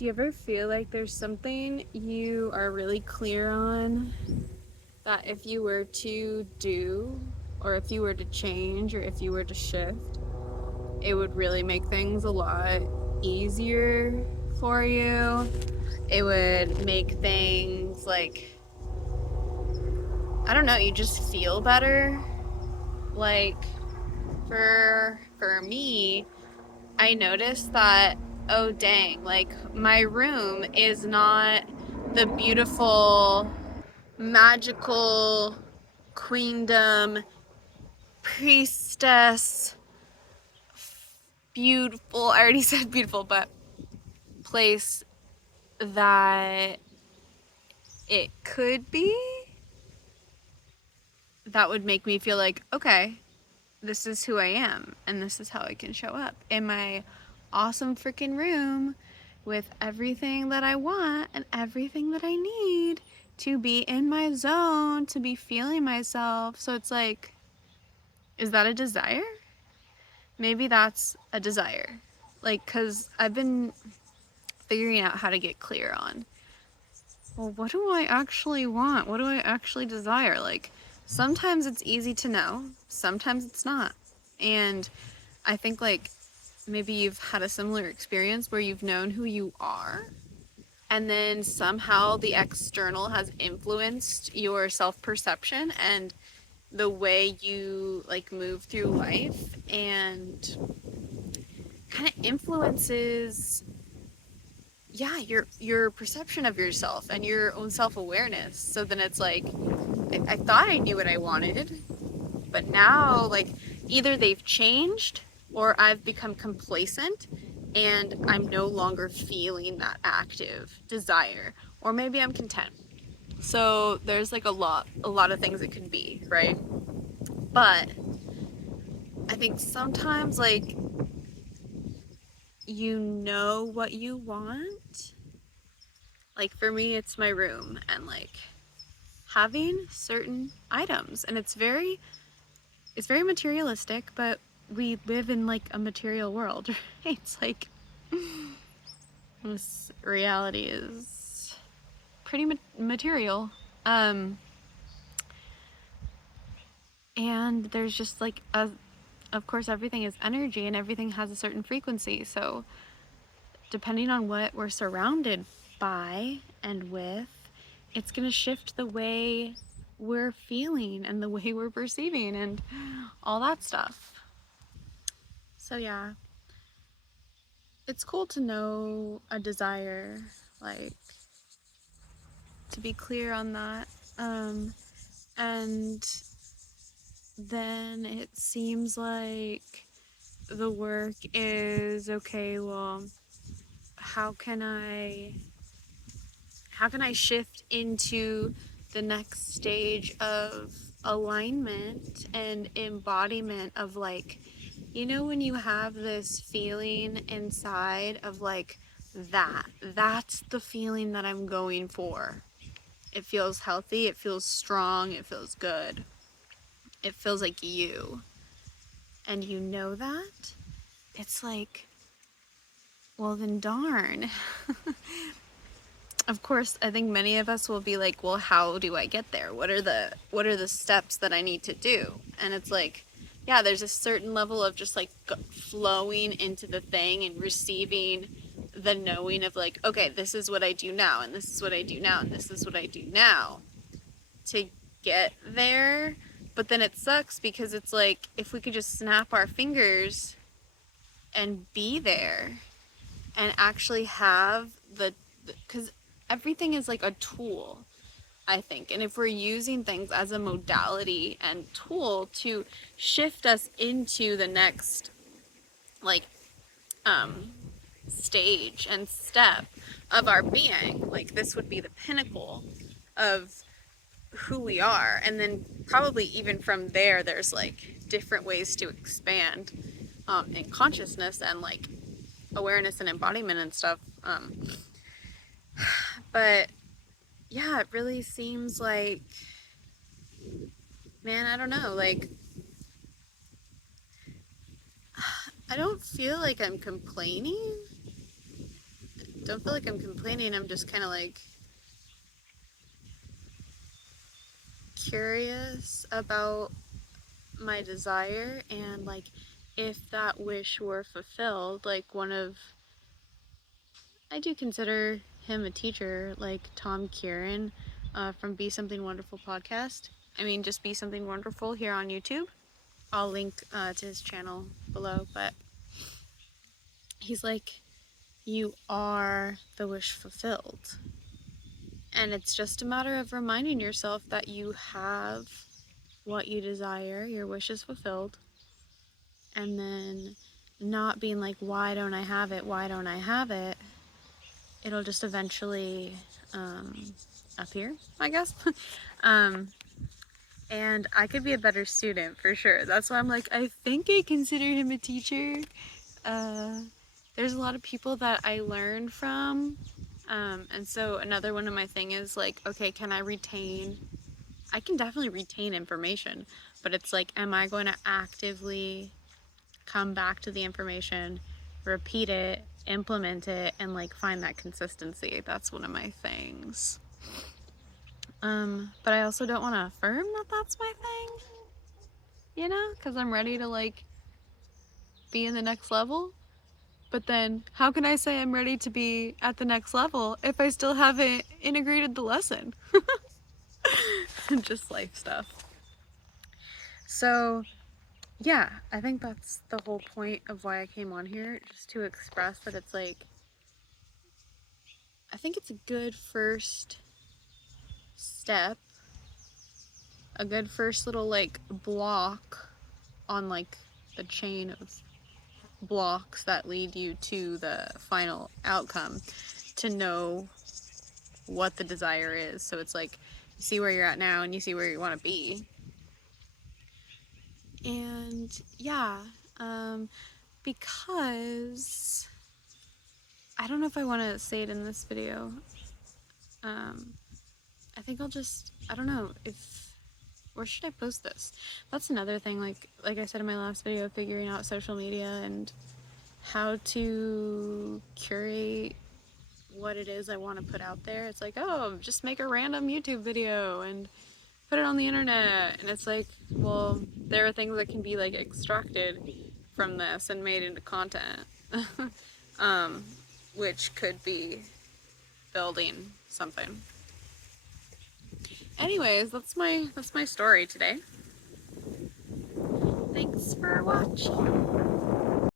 Do you ever feel like there's something you are really clear on that if you were to do, or if you were to change, or if you were to shift, it would really make things a lot easier for you? It would make things like, I don't know, you just feel better. Like for me, I noticed that, oh dang, like my room is not the beautiful, magical queendom, priestess, beautiful, I already said beautiful, but place that it could be. That would make me feel like, okay, this is who I am and this is how I can show up in my awesome freaking room with everything that I want and everything that I need to be in my zone, to be feeling myself. So it's like, is that a desire? Maybe that's a desire. Like, because I've been figuring out how to get clear on, well, what do I actually want? What do I actually desire? Like, sometimes it's easy to know, sometimes it's not. And I think, like, maybe you've had a similar experience where you've known who you are, and then somehow the external has influenced your self-perception and the way you like move through life, and kind of influences, yeah, your perception of yourself and your own self-awareness. So then it's like, I thought I knew what I wanted, but now, like, either they've changed or I've become complacent and I'm no longer feeling that active desire, or maybe I'm content. So there's like a lot of things it could be, right? But I think sometimes, like, you know what you want. Like for me, it's my room and like having certain items, and it's very materialistic, but we live in like a material world, right? It's like this reality is pretty material. Um, and there's just like of course, everything is energy and everything has a certain frequency. So depending on what we're surrounded by and with, it's gonna shift the way we're feeling and the way we're perceiving and all that stuff. So yeah, it's cool to know a desire, like to be clear on that. And then it seems like the work is, okay, well, how can I shift into the next stage of alignment and embodiment of, like, when you have this feeling inside of like, that's the feeling that I'm going for. It feels healthy, it feels strong, it feels good. It feels like you. And you know that? It's like, well then darn. Of course, I think many of us will be like, well, how do I get there? What are the steps that I need to do? And it's like, yeah, there's a certain level of just like flowing into the thing and receiving the knowing of like, okay, this is what I do now, and this is what I do now, and this is what I do now to get there. But then it sucks because it's like, if we could just snap our fingers and be there and actually have because everything is like a tool, I think. And if we're using things as a modality and tool to shift us into the next, like, um, stage and step of our being, like, this would be the pinnacle of who we are. And then probably even from there, there's like different ways to expand in consciousness and like awareness and embodiment and stuff. But yeah, it really seems like, man, I don't know, like, I don't feel like I'm complaining. don't feel like I'm complaining. I'm just kind of like curious about my desire, and like if that wish were fulfilled, like I do consider him a teacher, like Tom Kieran from Be Something Wonderful podcast. I mean, just Be Something Wonderful here on YouTube. I'll link to his channel below, but he's like, you are the wish fulfilled. And it's just a matter of reminding yourself that you have what you desire, your wish is fulfilled, and then not being like, why don't I have it? Why don't I have it? It'll just eventually appear, I guess. And I could be a better student for sure. That's why I'm like, I think I consider him a teacher. There's a lot of people that I learn from. And so another one of my thing is like, okay, I can definitely retain information, but it's like, am I going to actively come back to the information, repeat it, implement it, and like find that consistency? That's one of my things. But I also don't want to affirm that that's my thing, you know, because I'm ready to like be in the next level. But then how can I say I'm ready to be at the next level if I still haven't integrated the lesson? Just life stuff. So yeah, I think that's the whole point of why I came on here, just to express that it's like, I think it's a good first step, a good first little like block on like the chain of blocks that lead you to the final outcome, to know what the desire is. So it's like, you see where you're at now and you see where you want to be. And yeah, because I don't know if I want to say it in this video. I think I'll just, I don't know if, where should I post this? That's another thing, like I said in my last video, figuring out social media and how to curate what it is I want to put out there. It's like, oh, just make a random YouTube video and put it on the internet. And it's like, well, there are things that can be like extracted from this and made into content, which could be building something. Anyways, that's my story today. Thanks for watching.